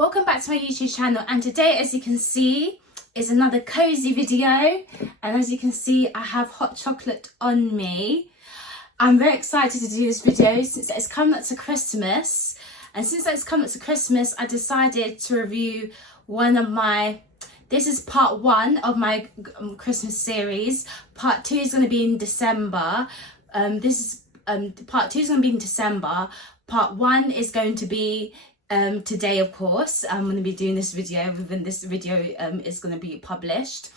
Welcome back to my YouTube channel, and today, as you can see, is another cozy video. And as you can see, I have hot chocolate on me. I'm very excited to do this video since it's coming up to Christmas, and since it's coming up to Christmas, I decided to review this is part 1 of my Christmas series. Part 2 is going to be in December. Part 2 is going to be in December. Part 1 is going to be today, of course. I'm going to be doing this video when this video is going to be published.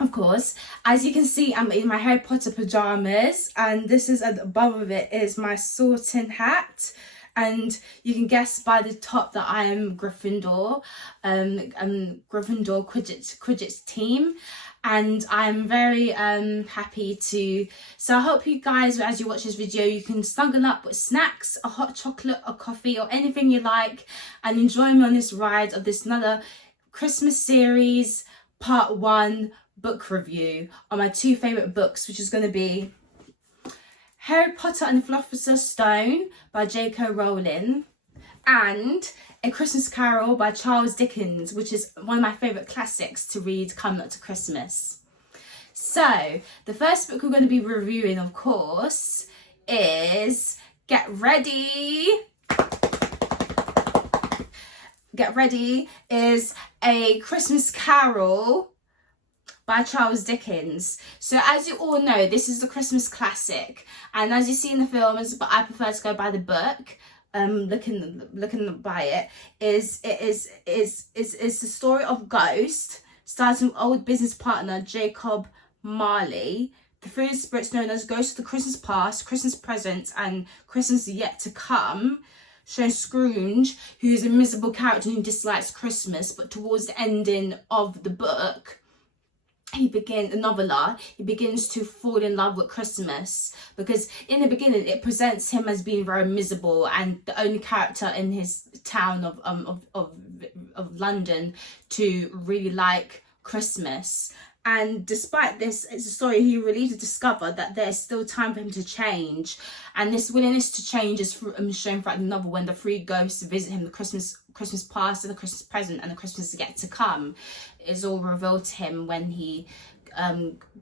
Of course, as you can see, I'm in my Harry Potter pajamas, and this is at the bottom of it is my sorting hat. And you can guess by the top that I am Gryffindor, Gryffindor Quidditch team. And I'm very happy to, so I hope you guys, as you watch this video, you can snuggle up with snacks, a hot chocolate, a coffee, or anything you like, and enjoy me on this ride of this another Christmas series, part 1 book review on my 2 favourite books, which is going to be Harry Potter and the Philosopher's Stone by J.K. Rowling and A Christmas Carol by Charles Dickens, which is one of my favourite classics to read coming up to Christmas. So, the first book we're going to be reviewing, of course, is Get Ready, is A Christmas Carol by Charles Dickens. So as you all know, this is the Christmas classic, and as you see in the films, but I prefer to go by the book. Looking by it is the story of Ghost, starting with old business partner Jacob Marley, the 3 spirits known as Ghosts of the Christmas Past, Christmas Present, and Christmas Yet to Come, showing Scrooge, who is a miserable character who dislikes Christmas, but towards the ending of the book, he begins to fall in love with Christmas, because in the beginning it presents him as being very miserable and the only character in his town of London to really like Christmas. And despite this, it's a story he really to discover that there's still time for him to change, and this willingness to change is shown throughout the novel when the 3 ghosts visit him, the Christmas past and the Christmas present and the Christmas yet to come is all revealed to him when he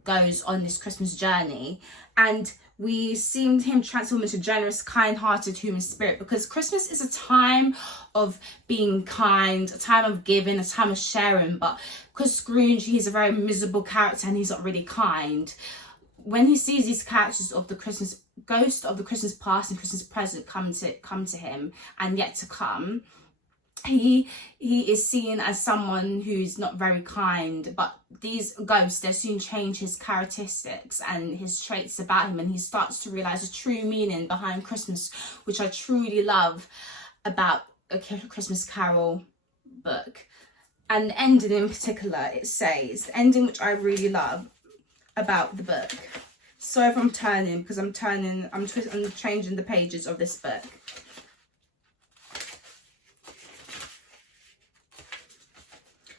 goes on this Christmas journey. And we see him transform into a generous, kind-hearted human spirit, because Christmas is a time of being kind, a time of giving, a time of sharing. But because Scrooge, he's a very miserable character and he's not really kind, when he sees these characters of the Christmas ghost of the Christmas past and Christmas present come to him and yet to come, he is seen as someone who's not very kind. But these ghosts, they soon change his characteristics and his traits about him, and he starts to realize the true meaning behind Christmas, which I truly love about A Christmas Carol book. And the ending in particular, it says, the ending which I really love about the book. Sorry if I'm turning, because I'm changing the pages of this book.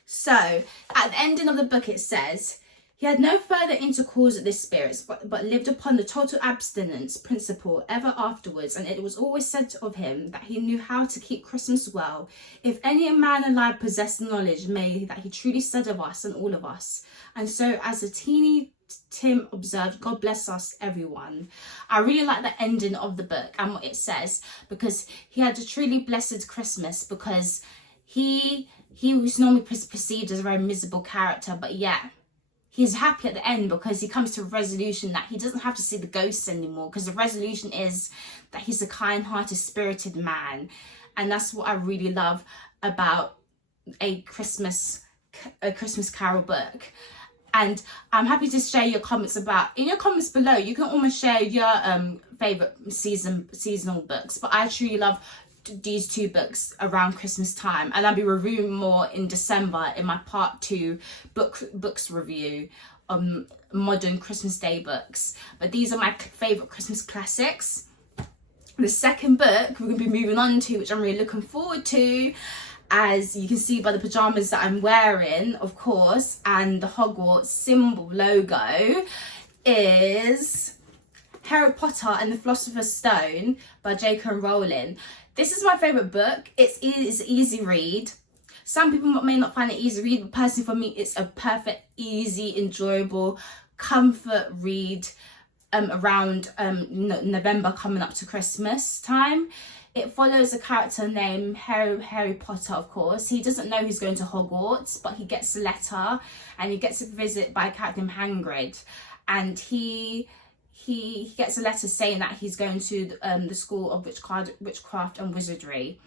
So, at the ending of the book, it says, he had no further intercourse with the spirits, but lived upon the total abstinence principle ever afterwards, and it was always said of him that he knew how to keep Christmas well. If any man alive possessed knowledge, may that he truly said of us and all of us. And so, as the teeny Tim observed, God bless us, everyone. I really like the ending of the book and what it says, because he had a truly blessed Christmas, because he was normally perceived as a very miserable character, but yet he's happy at the end because he comes to a resolution that he doesn't have to see the ghosts anymore, because the resolution is that he's a kind-hearted, spirited man. And that's what I really love about A Christmas Carol book. And I'm happy to share your comments in your comments below. You can almost share your favourite seasonal books, but I truly love these 2 books around Christmas time, and I'll be reviewing more in December in my part 2 books review on modern Christmas Day books. But these are my favourite Christmas classics. The second book we're going to be moving on to, which I'm really looking forward to, as you can see by the pajamas that I'm wearing, of course, and the Hogwarts symbol logo, is Harry Potter and the Philosopher's Stone by J.K. Rowling. This is my favourite book. It's easy read. Some people may not find it easy read, but personally for me, it's a perfect, easy, enjoyable, comfort read around November coming up to Christmas time. It follows a character named Harry Potter, of course. He doesn't know he's going to Hogwarts, but he gets a letter and he gets a visit by a character named Hagrid. And he gets a letter saying that he's going to the School of Witchcraft and Wizardry.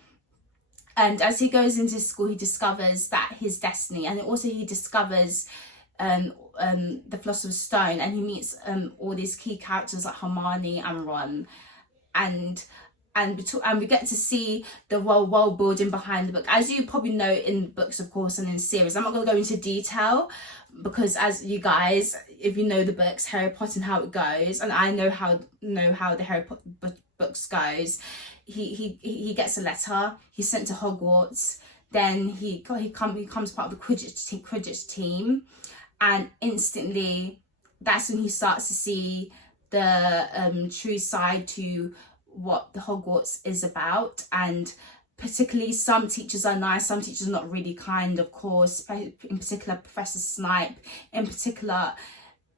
And as he goes into school, he discovers that his destiny, and also he discovers the Philosopher's Stone, and he meets all these key characters like Hermione and Ron, and we get to see the world building behind the book. As you probably know in books, of course, and in series, I'm not going to go into detail because, as you guys, if you know the books, Harry Potter and how it goes, and I know how the Harry Potter books goes. He gets a letter. He's sent to Hogwarts. Then he becomes part of the Quidditch team, and instantly, that's when he starts to see the true side to what the Hogwarts is about. And particularly, some teachers are nice, some teachers are not really kind, of course. In particular, Professor Snape. In particular,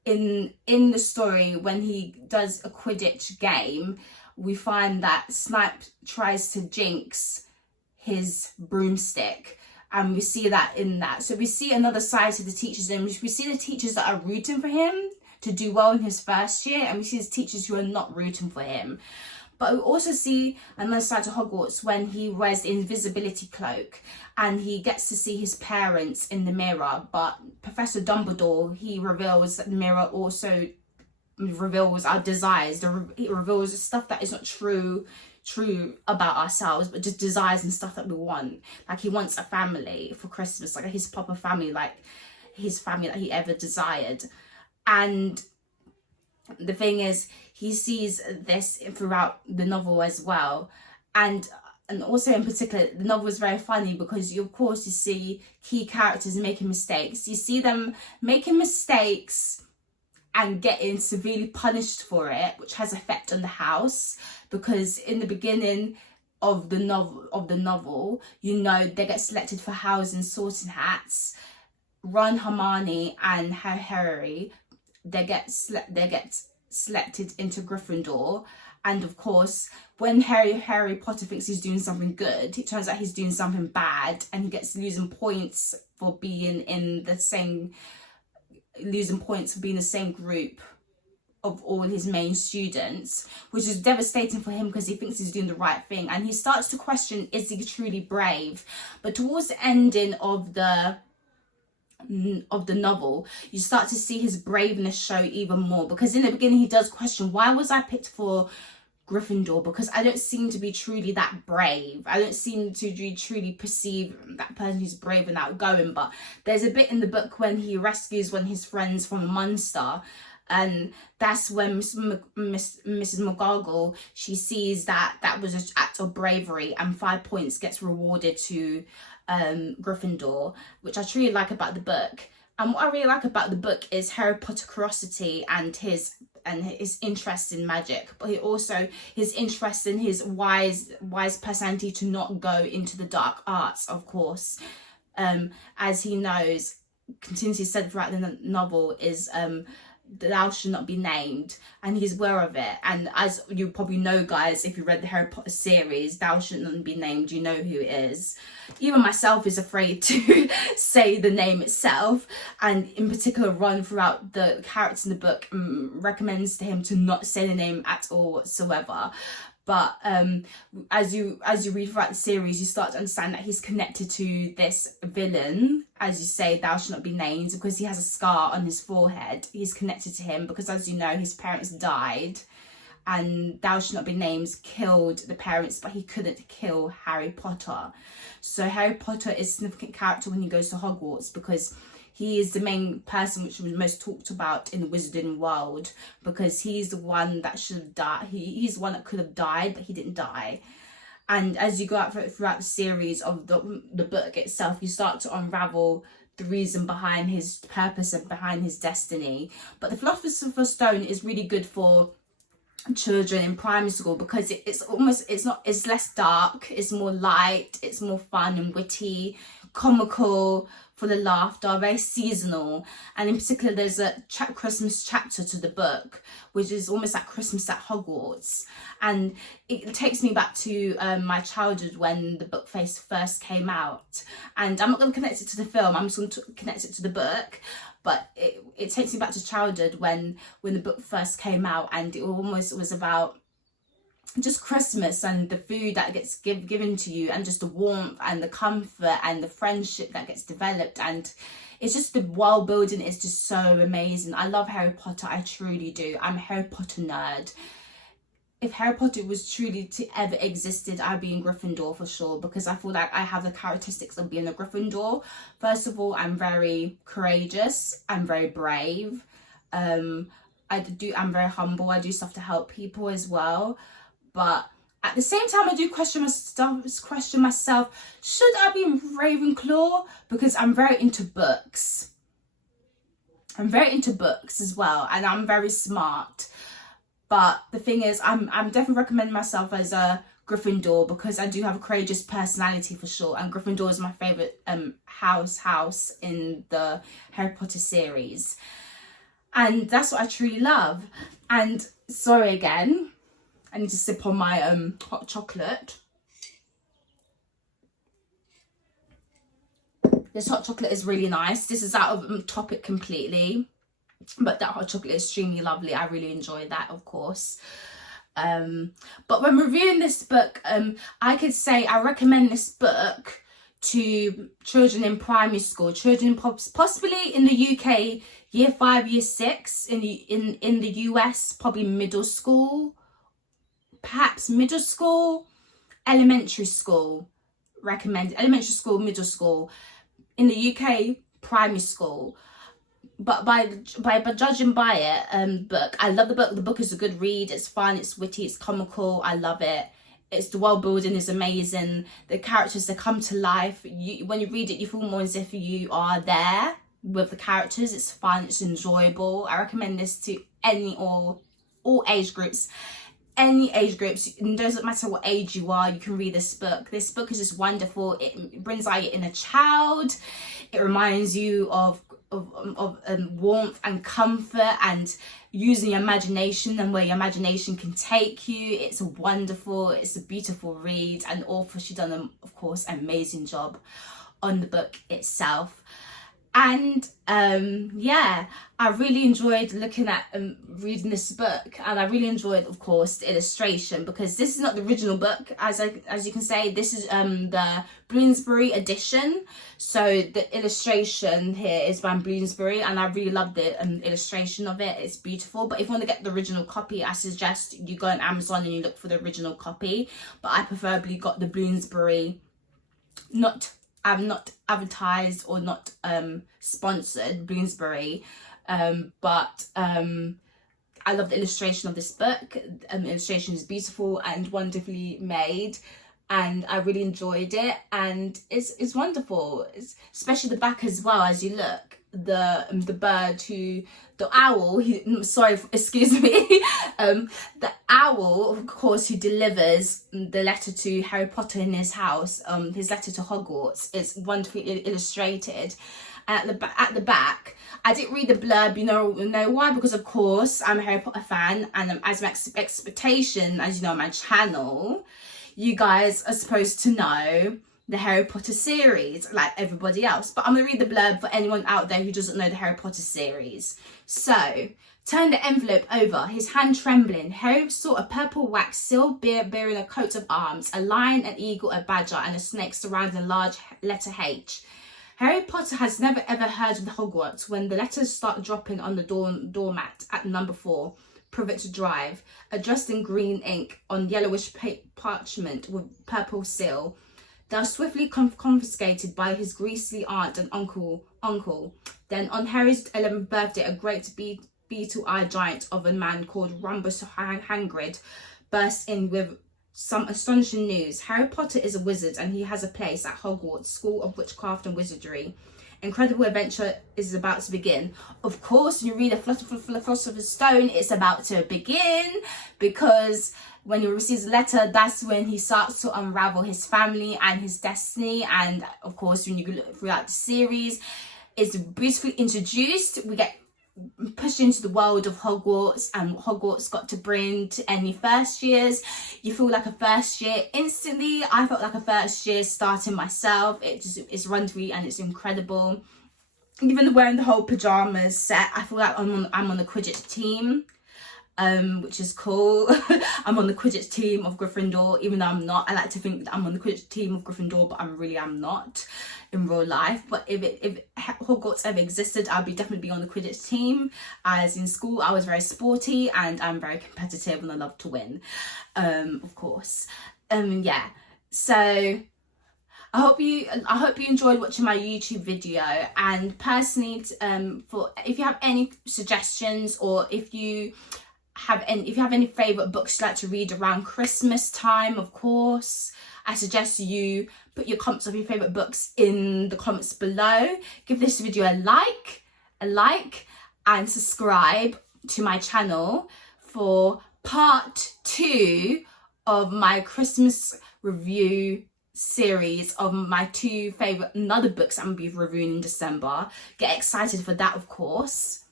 in the story, when he does a Quidditch game, we find that Snape tries to jinx his broomstick, and we see that in that. So we see another side to the teachers, and we see the teachers that are rooting for him to do well in his first year, and we see the teachers who are not rooting for him. But we also see another side to Hogwarts when he wears the invisibility cloak and he gets to see his parents in the mirror. But Professor Dumbledore, he reveals that the mirror also reveals our desires. It reveals stuff that is not true about ourselves, but just desires and stuff that we want. Like, he wants a family for Christmas, like his proper family, like his family that he ever desired. And the thing is, he sees this throughout the novel as well. And also in particular, the novel is very funny because you see key characters making mistakes. You see them making mistakes and getting severely punished for it, which has effect on the house, because in the beginning of the novel, you know, they get selected for House and Sorting Hats. Ron, Hermione, and Harry, they get selected into Gryffindor. And of course, when Harry Potter thinks he's doing something good, it turns out he's doing something bad, and he gets losing points for being the same group of all his main students, which is devastating for him because he thinks he's doing the right thing, and he starts to question, is he truly brave? But towards the ending of the novel, you start to see his braveness show even more, because in the beginning he does question, why was I picked for Gryffindor? Because I don't seem to be truly that brave. I don't seem to truly perceive that person who's brave and outgoing. But there's a bit in the book when he rescues one of his friends from a monster, and that's when Mrs. McGonagall, she sees that was an act of bravery, and 5 points gets rewarded to Gryffindor, which I truly like about the book. And what I really like about the book is Harry Potter curiosity and his interest in magic, but his interest in his wise personality to not go into the dark arts, of course. As he knows, continuously said throughout the novel, is thou should not be named, and he's aware of it. And as you probably know, guys, if you read the Harry Potter series, thou should not be named, you know who it is. Even myself is afraid to say the name itself, and in particular Ron, throughout the characters in the book, recommends to him to not say the name at all whatsoever. But as you read throughout the series, you start to understand that he's connected to this villain, as you say, thou shalt not be named, because he has a scar on his forehead. He's connected to him because, as you know, his parents died, and thou shalt not be named killed the parents, but he couldn't kill Harry Potter. So Harry Potter is a significant character when he goes to Hogwarts, because he is the main person which was most talked about in the wizarding world, because he's the one that should have died. He's the one that could have died, but he didn't die. And as you go out throughout the series of the book itself, you start to unravel the reason behind his purpose and behind his destiny. But the Philosopher's Stone is really good for children in primary school, because it's less dark, it's more light, it's more fun and witty, comical, for the laughter, very seasonal. And in particular, there's a Christmas chapter to the book, which is almost like Christmas at Hogwarts, and it takes me back to my childhood when the book first came out. And I'm not going to connect it to the film, I'm just going to connect it to the book. But it takes me back to childhood when the book first came out, and it almost was about just Christmas and the food that gets given to you, and just the warmth and the comfort and the friendship that gets developed. And it's just, the world building is just so amazing. I love Harry Potter, I truly do. I'm a Harry Potter nerd. If Harry Potter was truly to ever existed, I'd be in Gryffindor for sure, because I feel like I have the characteristics of being a Gryffindor. First of all, I'm very courageous, I'm very brave, I'm very humble, I do stuff to help people as well. But at the same time, I do question myself, should I be in Ravenclaw? Because I'm very into books. I'm very into books as well, and I'm very smart. But the thing is, I'm definitely recommending myself as a Gryffindor, because I do have a courageous personality for sure, and Gryffindor is my favourite house in the Harry Potter series. And that's what I truly love. And sorry again, I need to sip on my hot chocolate. This hot chocolate is really nice. This is out of topic completely, but that hot chocolate is extremely lovely. I really enjoy that, of course. But when reviewing this book, I could say I recommend this book to children in primary school, children possibly in the UK year 5, year 6, in the US probably middle school, perhaps middle school, elementary school. Recommend elementary school, middle school. In the UK, primary school. But by judging by it, book, I love the book. The book is a good read. It's fun, it's witty, it's comical. I love it. It's, the world building is amazing. The characters, they come to life. When you read it, you feel more as if you are there with the characters. It's fun, it's enjoyable. I recommend this to all age groups. Any age groups, it doesn't matter what age you are, you can read this book. This book is just wonderful. It brings out your inner child. It reminds you of warmth and comfort, and using your imagination and where your imagination can take you. It's wonderful. It's a beautiful read, and the author, she's done, of course, an amazing job on the book itself. And yeah, I really enjoyed looking at reading this book, and I really enjoyed, of course, the illustration, because this is not the original book, as you can say. This is the Bloomsbury edition. So the illustration here is by Bloomsbury, and I really love the illustration of it. It's beautiful. But if you want to get the original copy, I suggest you go on Amazon and you look for the original copy. But I preferably got the Bloomsbury. I'm not advertised or not sponsored Bloomsbury, but I love the illustration of this book. The illustration is beautiful and wonderfully made, and I really enjoyed it, and it's wonderful. Especially the back as well. As you look, the bird the owl, excuse me, the owl, of course, who delivers the letter to Harry Potter in his house, his letter to Hogwarts, is wonderfully illustrated. At the back, I didn't read the blurb, you know why? Because of course I'm a Harry Potter fan, and as an expectation, as you know, on my channel, you guys are supposed to know the Harry Potter series like everybody else. But I'm gonna read the blurb for anyone out there who doesn't know the Harry Potter series. So, turn the envelope over, his hand trembling. Harry saw a purple wax seal bearing a coat of arms, a lion, an eagle, a badger, and a snake surrounding a large letter H. Harry Potter has never ever heard of the Hogwarts when the letters start dropping on the doormat at number 4, Privet Drive, addressed in green ink on yellowish parchment with purple seal. They are swiftly confiscated by his greasy aunt and uncle. Then on Harry's 11th birthday, a great beetle-eyed giant of a man called Rumbus Hagrid bursts in with some astonishing news. Harry Potter is a wizard, and he has a place at Hogwarts, School of Witchcraft and Wizardry. incredible adventure is about to begin. Of course, when you read a Philosopher's Stone, it's about to begin, because when he receives a letter, that's when he starts to unravel his family and his destiny. And of course, when you look throughout the series, it's beautifully introduced. We get pushed into the world of Hogwarts, and Hogwarts got to bring to any first years. You feel like a first year instantly. I felt like a first year starting myself. It's run through and it's incredible. Even wearing the whole pajamas set, I feel like I'm on the Quidditch team, which is cool. I'm on the Quidditch team of Gryffindor, even though I'm not. I like to think that I'm on the Quidditch team of Gryffindor, but I'm not in real life. But if Hogwarts ever existed, I'd definitely be on the Quidditch team. As in school, I was very sporty and I'm very competitive and I love to win, of course. Yeah, so I hope you enjoyed watching my YouTube video. And personally, for if you have any suggestions, or if you have any favorite books you'd like to read around Christmas time, of course, I suggest you put your comments of your favorite books in the comments below. Give this video a like, and subscribe to my channel for part 2 of my Christmas review series of my 2 favorite other books I'm going to be reviewing in December. Get excited for that, of course,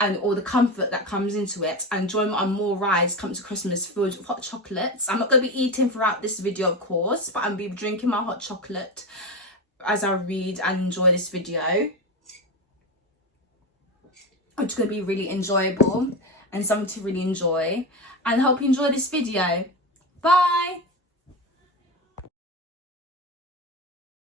and all the comfort that comes into it, and join me on more rides come to Christmas filled with hot chocolates. I'm not going to be eating throughout this video, of course, but I'm going to be drinking my hot chocolate as I read and enjoy this video. It's going to be really enjoyable and something to really enjoy, and I hope you enjoy this video. Bye!